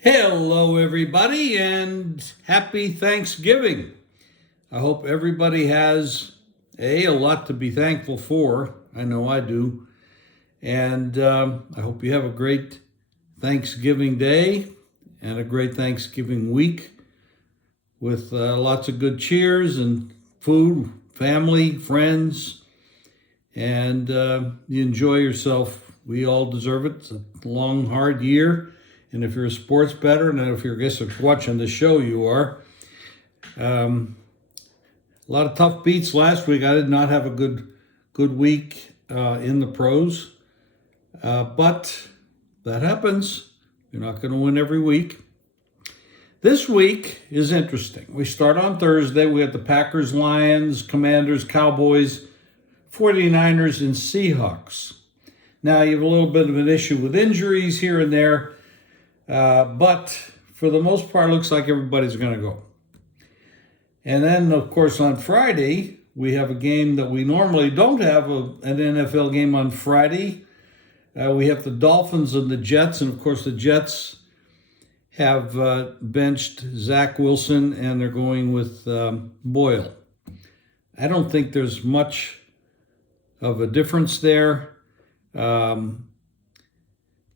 Hello, everybody, and happy Thanksgiving. I hope everybody has a lot to be thankful for. I know I do. And I hope you have a great Thanksgiving Day and a great Thanksgiving week with lots of good cheers and food, family, friends, and you enjoy yourself. We all deserve it. It's a long, hard year. And if you're a sports bettor, and if you're watching the show, you are. A lot of tough beats last week. I did not have a good week in the pros, but that happens. You're not going to win every week. This week is interesting. We start on Thursday. We have the Packers, Lions, Commanders, Cowboys, 49ers, and Seahawks. Now, you have a little bit of an issue with injuries here and there. But for the most part, it looks like everybody's going to go. And then, of course, on Friday, we have a game that we normally don't have, an NFL game on Friday. We have the Dolphins and the Jets. And, of course, the Jets have benched Zach Wilson, and they're going with Boyle. I don't think there's much of a difference there.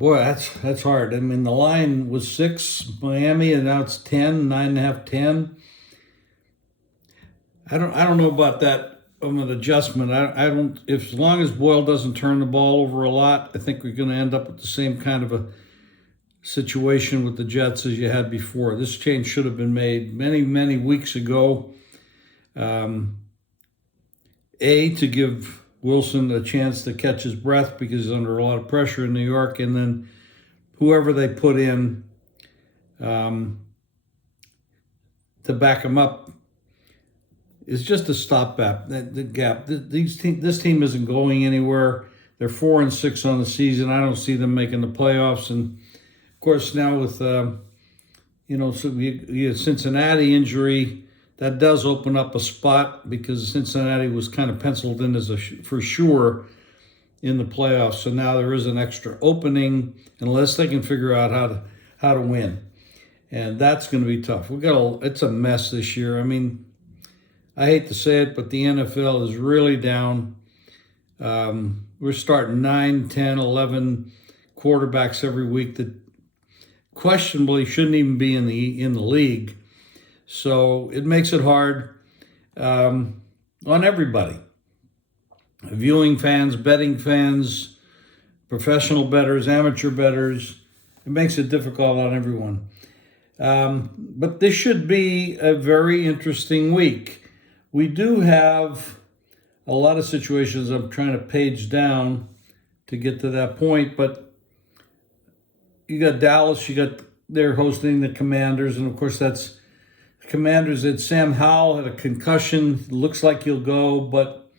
Boy, that's hard. I mean, the line was 6, Miami, and now it's 10, 9.5, 10. I don't know about that of an adjustment. I don't. If as long as Boyle doesn't turn the ball over a lot, I think we're going to end up with the same kind of a situation with the Jets as you had before. This change should have been made many weeks ago. To give Wilson a chance to catch his breath because he's under a lot of pressure in New York, and then whoever they put in to back him up is just a stopgap. The gap. This team isn't going anywhere. They're 4-6 on the season. I don't see them making the playoffs. And of course, now with so you Cincinnati injury. That does open up a spot because Cincinnati was kind of penciled in as for sure in the playoffs. So now there is an extra opening unless they can figure out how to win, and that's going to be tough. It's a mess this year. I mean, I hate to say it, but the NFL is really down. We're starting 9, 10, 11 quarterbacks every week that questionably shouldn't even be in the league. So it makes it hard on everybody. Viewing fans, betting fans, professional bettors, amateur bettors. It makes it difficult on everyone. But this should be a very interesting week. We do have a lot of situations I'm trying to page down to get to that point. But you got Dallas, they're hosting the Commanders, and of course that's Commanders. That Sam Howell had a concussion. Looks like he'll go, but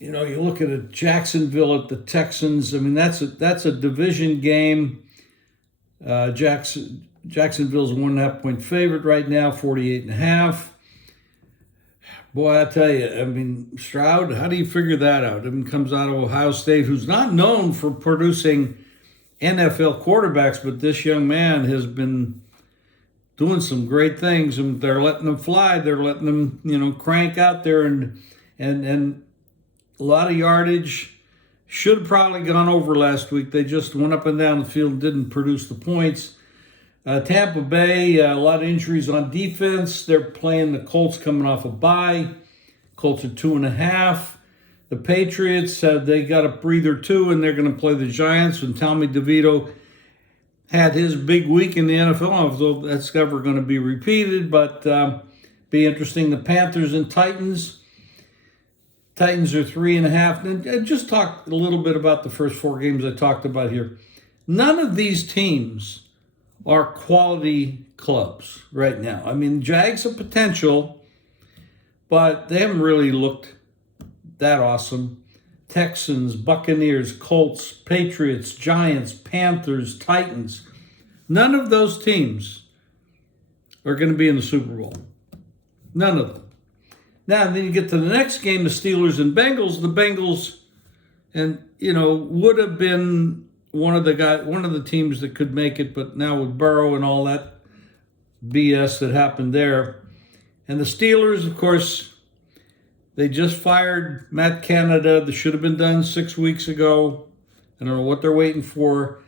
you look at Jacksonville at the Texans. I mean, that's a division game. Jacksonville's a 1.5 point favorite right now, 48.5. Boy, I tell you, I mean, Stroud. How do you figure that out? I mean, comes out of Ohio State, who's not known for producing NFL quarterbacks, but this young man has been doing some great things, and they're letting them fly. They're letting them, crank out there, and a lot of yardage. Should have probably gone over last week. They just went up and down the field and didn't produce the points. Tampa Bay, a lot of injuries on defense. They're playing the Colts coming off a bye. Colts are 2.5. The Patriots, they got a breather too, and they're going to play the Giants. And Tommy DeVito had his big week in the NFL. I don't know if that's ever going to be repeated, but be interesting. The Panthers and Titans. Titans are 3.5. And just talk a little bit about the first 4 games I talked about here. None of these teams are quality clubs right now. I mean, Jags have potential, but they haven't really looked that awesome. Texans, Buccaneers, Colts, Patriots, Giants, Panthers, Titans. None of those teams are going to be in the Super Bowl. None of them. Now, then you get to the next game, the Steelers and Bengals. The Bengals, would have been one of the teams that could make it, but now with Burrow and all that BS that happened there. And the Steelers, of course, they just fired Matt Canada. That should have been done 6 weeks ago. I don't know what they're waiting for.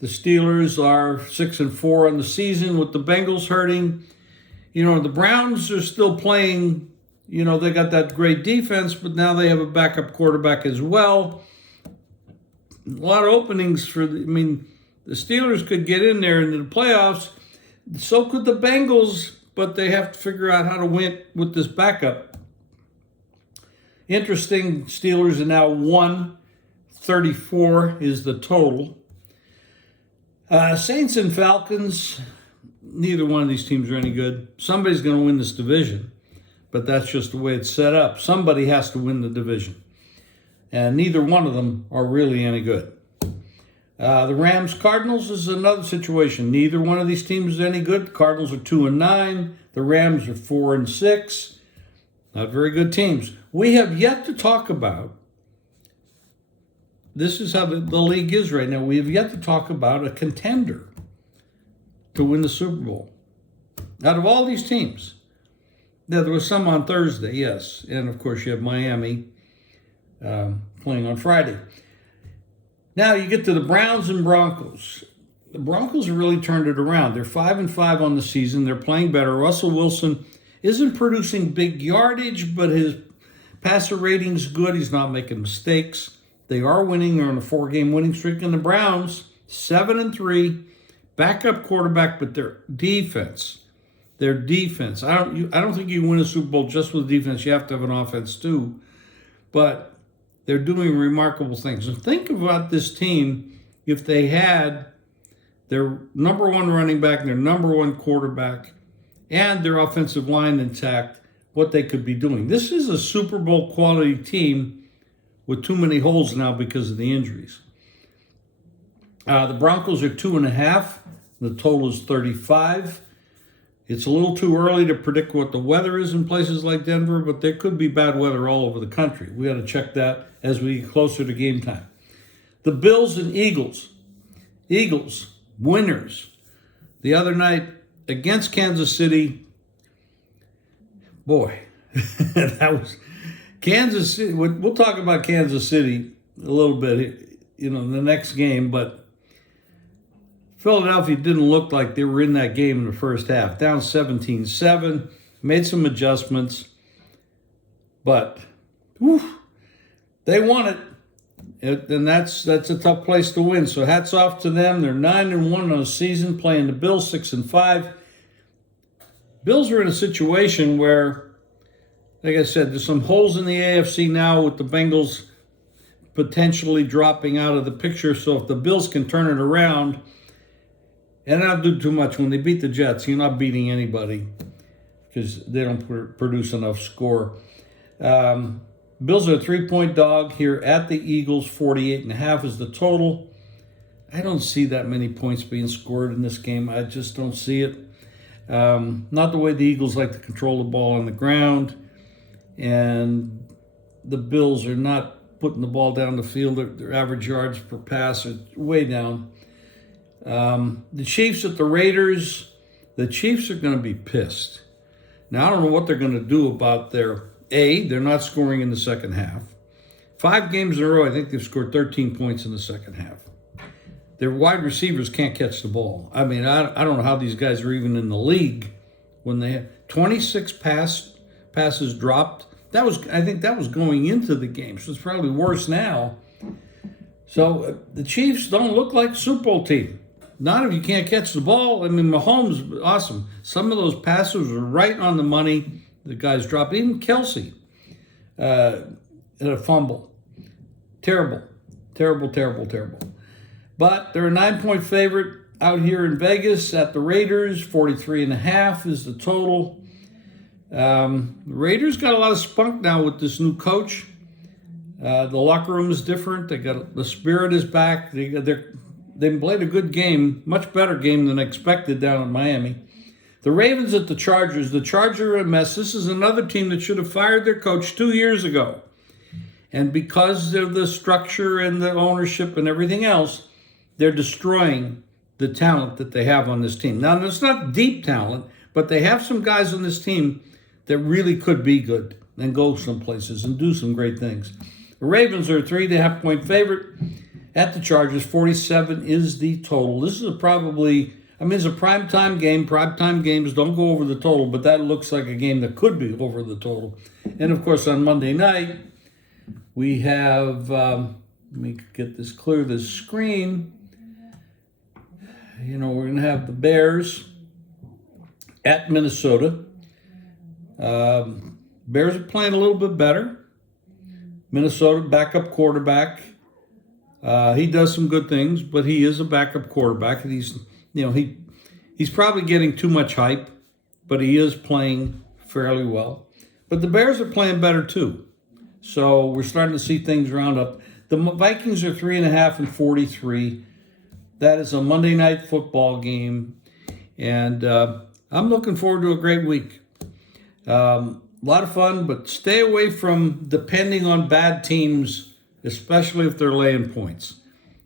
The Steelers are 6-4 on the season with the Bengals hurting. The Browns are still playing. They got that great defense, but now they have a backup quarterback as well. A lot of openings the Steelers could get in there into the playoffs. So could the Bengals, but they have to figure out how to win with this backup. Interesting, Steelers are now 1-34 is the total. Saints and Falcons, neither one of these teams are any good. Somebody's going to win this division, but that's just the way it's set up. Somebody has to win the division, and neither one of them are really any good. The Rams-Cardinals is another situation. Neither one of these teams is any good. The Cardinals are 2-9. The Rams are 4-6. Not very good teams. We have yet to talk about, this is how the league is right now, we have yet to talk about a contender to win the Super Bowl. Out of all these teams, there was some on Thursday, yes, and of course you have Miami playing on Friday. Now you get to the Browns and Broncos. The Broncos have really turned it around. They're 5-5 on the season. They're playing better. Russell Wilson isn't producing big yardage, but his passer rating's good. He's not making mistakes. They are winning. They're on a 4-game winning streak. And the Browns, 7-3, backup quarterback, but their defense. I don't think you win a Super Bowl just with defense. You have to have an offense too. But they're doing remarkable things. And think about this team if they had their number one running back, their number one quarterback, and their offensive line intact, what they could be doing. This is a Super Bowl quality team with too many holes now because of the injuries. The Broncos are 2.5. The total is 35. It's a little too early to predict what the weather is in places like Denver, but there could be bad weather all over the country. We got to check that as we get closer to game time. The Bills and Eagles. Eagles, winners. The other night against Kansas City. Boy, that was Kansas City. We'll talk about Kansas City a little bit, in the next game, but Philadelphia didn't look like they were in that game in the first half. Down 17-7, made some adjustments, but they won it. And that's a tough place to win. So hats off to them. They're 9-1 on the season, playing the Bills 6-5. Bills are in a situation where, like I said, there's some holes in the AFC now with the Bengals potentially dropping out of the picture. So if the Bills can turn it around, and not do too much. When they beat the Jets, you're not beating anybody because they don't produce enough score. Bills are a 3-point dog here at the Eagles. 48.5 is the total. I don't see that many points being scored in this game. I just don't see it. Not the way the Eagles like to control the ball on the ground. And the Bills are not putting the ball down the field. Their average yards per pass are way down. The Chiefs at the Raiders, the Chiefs are going to be pissed. Now, I don't know what they're going to do about they're not scoring in the second half. 5 games in a row, I think they've scored 13 points in the second half. Their wide receivers can't catch the ball. I mean, I don't know how these guys are even in the league when they have 26 passes dropped. I think that was going into the game, so it's probably worse now. So the Chiefs don't look like a Super Bowl team. Not if you can't catch the ball. I mean, Mahomes, awesome. Some of those passes were right on the money. The guys dropped. Even Kelsey had a fumble. Terrible. But they're a 9-point favorite out here in Vegas at the Raiders. 43.5 is the total. The Raiders got a lot of spunk now with this new coach. The locker room is different. The spirit is back. They played a good game, much better game than expected down in Miami. The Ravens at the Chargers. The Chargers are a mess. This is another team that should have fired their coach 2 years ago. And because of the structure and the ownership and everything else, they're destroying the talent that they have on this team. Now, it's not deep talent, but they have some guys on this team that really could be good and go some places and do some great things. The Ravens are a 3.5-point favorite at the Chargers. 47 is the total. This is it's a primetime game. Primetime games don't go over the total, but that looks like a game that could be over the total. And, of course, on Monday night, we have, let me get this clear, this screen. We're going to have the Bears at Minnesota. Bears are playing a little bit better. Minnesota, backup quarterback. He does some good things, but he is a backup quarterback. And he's probably getting too much hype, but he is playing fairly well. But the Bears are playing better too. So we're starting to see things round up. The Vikings are 3.5 and 43. That is a Monday night football game. And I'm looking forward to a great week. A lot of fun, but stay away from depending on bad teams, especially if they're laying points.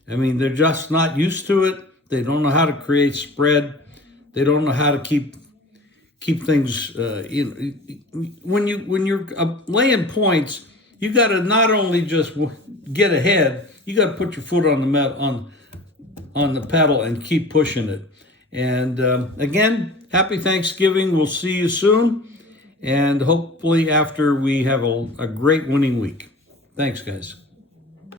They're just not used to it. They don't know how to create spread. They don't know how to keep things. When you're laying points, you got to not only just get ahead, you got to put your foot on the pedal and keep pushing it. And again, happy Thanksgiving. We'll see you soon. And hopefully after we have a great winning week. Thanks, guys.